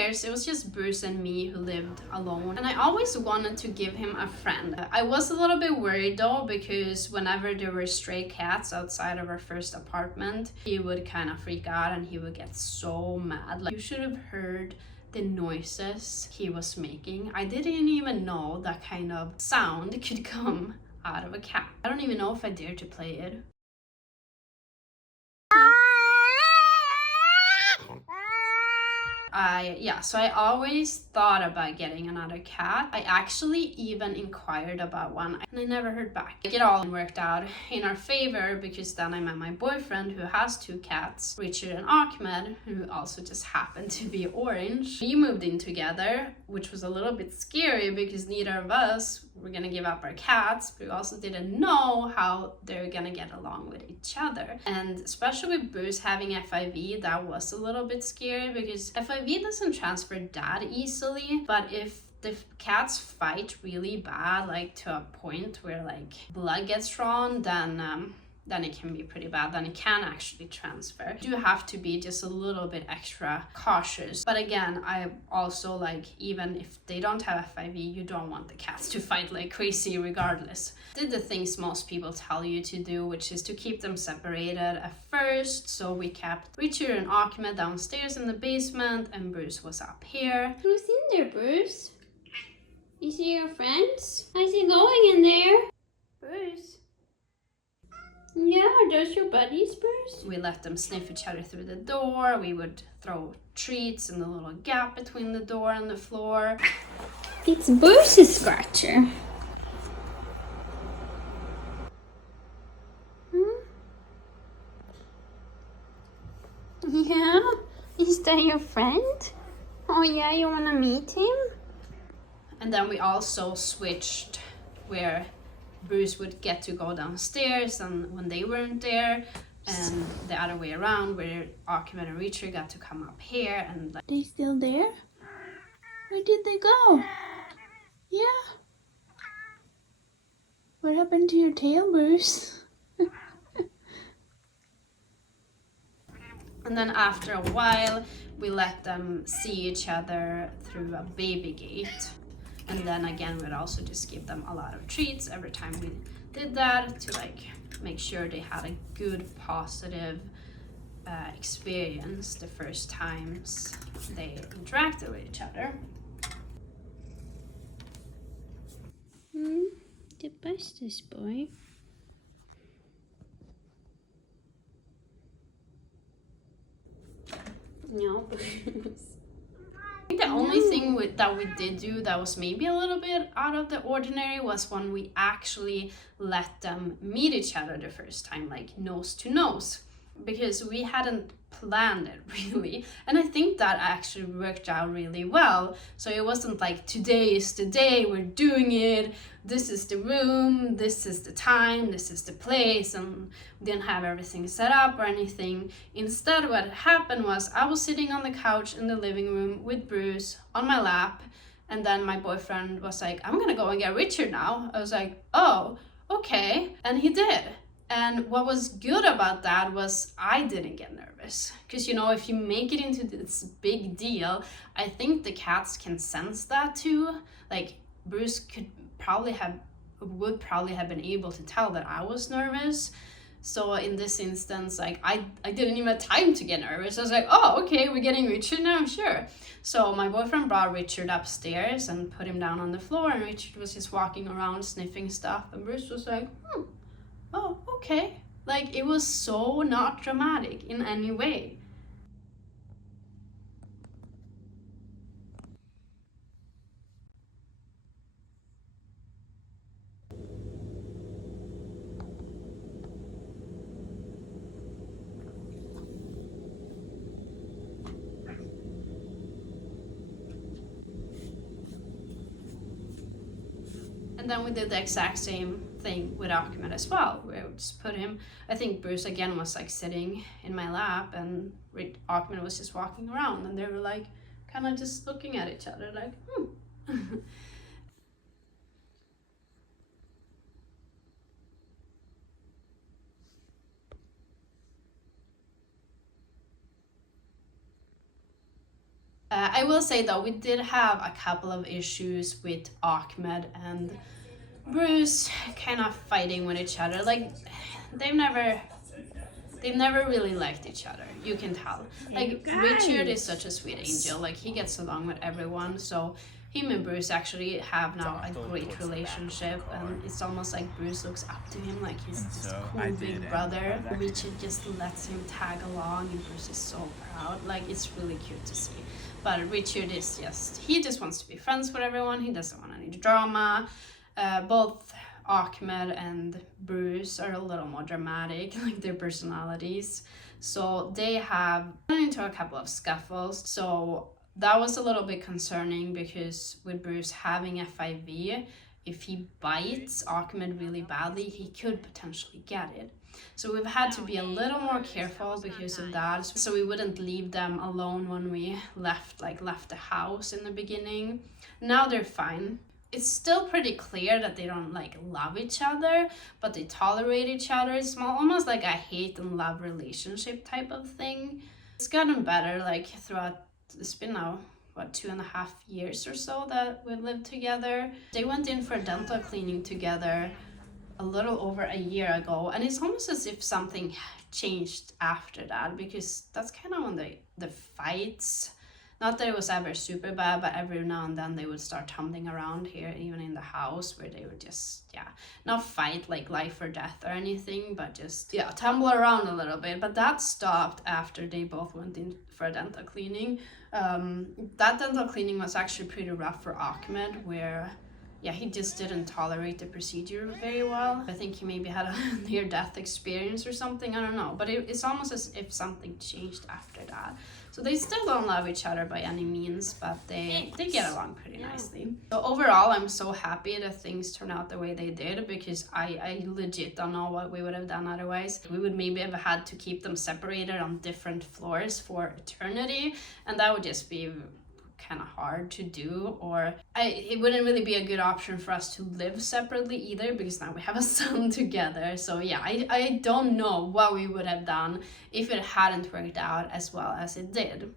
years, it was just Bruce and me who lived alone, and I always wanted to give him a friend. I was a little bit worried though, because whenever there were stray cats outside of our first apartment, he would kind of freak out and he would get so mad. Like, you should have heard the noises he was making. I didn't even know that kind of sound could come out of a cat. I don't even know if I dare to play it. So I always thought about getting another cat. I actually even inquired about one and I never heard back. It all worked out in our favor, because then I met my boyfriend who has 2 cats, Richard and Achmed, who also just happened to be orange. We moved in together, which was a little bit scary because neither of us were gonna give up our cats, but we also didn't know how they're gonna get along with each other. And especially with Bruce having FIV, that was a little bit scary, because FIV doesn't transfer that easily, but if the cats fight really bad, like to a point where like blood gets drawn, then it can be pretty bad. Then it can actually transfer. You do have to be just a little bit extra cautious. But again, I also, like, even if they don't have FIV, you don't want the cats to fight like crazy regardless. Did the things most people tell you to do, which is to keep them separated at first. So we kept Richard and Achmed downstairs in the basement and Bruce was up here. Who's in there, Bruce? Is it your friends? How's it going in there? Bruce? Yeah, are those your buddies, Bruce? We let them sniff each other through the door. We would throw treats in the little gap between the door and the floor. It's Bruce's scratcher. Yeah? Is that your friend? Oh yeah, you wanna meet him? And then we also switched where Bruce would get to go downstairs and when they weren't there, and the other way around where Achmed and Richard got to come up here. And like, They still there? Where did they go? Yeah. What happened to your tail, Bruce? and then after a while we let them see each other through a baby gate. And then again, we'd also just give them a lot of treats every time we did that, to like make sure they had a good, positive experience the first times they interacted with each other. The bestest boy. No, Bruce. I think the only thing that we did do that was maybe a little bit out of the ordinary was when we actually let them meet each other the first time, like nose to nose, because we hadn't planned it really, and I think that actually worked out really well. So it wasn't like, today is the day, we're doing it, this is the room, this is the time, this is the place, and we didn't have everything set up or anything. Instead, what happened was I was sitting on the couch in the living room with Bruce on my lap, and then my boyfriend was like, I'm gonna go and get Richard now. I was like, oh, okay, and he did. And what was good about that was I didn't get nervous, because you know, if you make it into this big deal, I think the cats can sense that too. Like Bruce would probably have been able to tell that I was nervous. So in this instance, like I didn't even have time to get nervous. I was like, oh, okay, we're getting Richard now, sure. So my boyfriend brought Richard upstairs and put him down on the floor, and Richard was just walking around sniffing stuff, and Bruce was like, oh, okay. Like, it was so not dramatic in any way. And then we did the exact same thing with Achmed as well, where we just put him, I think Bruce again was like sitting in my lap, and Achmed was just walking around, and they were like kind of just looking at each other like, I will say though, we did have a couple of issues with Achmed and Bruce kind of fighting with each other. Like they've never really liked each other. You can tell. Like Richard is such a sweet angel. Like he gets along with everyone. So him and Bruce actually have now a great relationship, and it's almost like Bruce looks up to him like he's this cool big brother. Richard just lets him tag along, and Bruce is so proud. Like it's really cute to see. But Richard is he just wants to be friends with everyone. He doesn't want any drama. Both Achmed and Bruce are a little more dramatic, like their personalities. So they have run into a couple of scuffles. So that was a little bit concerning because with Bruce having FIV, if he bites Achmed really badly, he could potentially get it. So we've had to be a little more careful because of that. So we wouldn't leave them alone when we left the house in the beginning. Now they're fine. It's still pretty clear that they don't love each other, but they tolerate each other. It's almost like a hate and love relationship type of thing. It's gotten better throughout. It's been now 2.5 years or so that we've lived together. They went in for dental cleaning together a little over a year ago, and it's almost as if something changed after that, because that's kind of when the fights, not that it was ever super bad, but every now and then they would start tumbling around here, even in the house, where they would just, not fight like life or death or anything, but just, tumble around a little bit. But that stopped after they both went in for a dental cleaning. That dental cleaning was actually pretty rough for Achmed, where, he just didn't tolerate the procedure very well. I think he maybe had a near-death experience or something, I don't know. But it's almost as if something changed after that. So they still don't love each other by any means, but they get along pretty nicely. So overall, I'm so happy that things turned out the way they did, because I legit don't know what we would have done otherwise. We would maybe have had to keep them separated on different floors for eternity, and that would just be kind of hard to do, or it wouldn't really be a good option for us to live separately either, because now we have a son together. So I don't know what we would have done if it hadn't worked out as well as it did.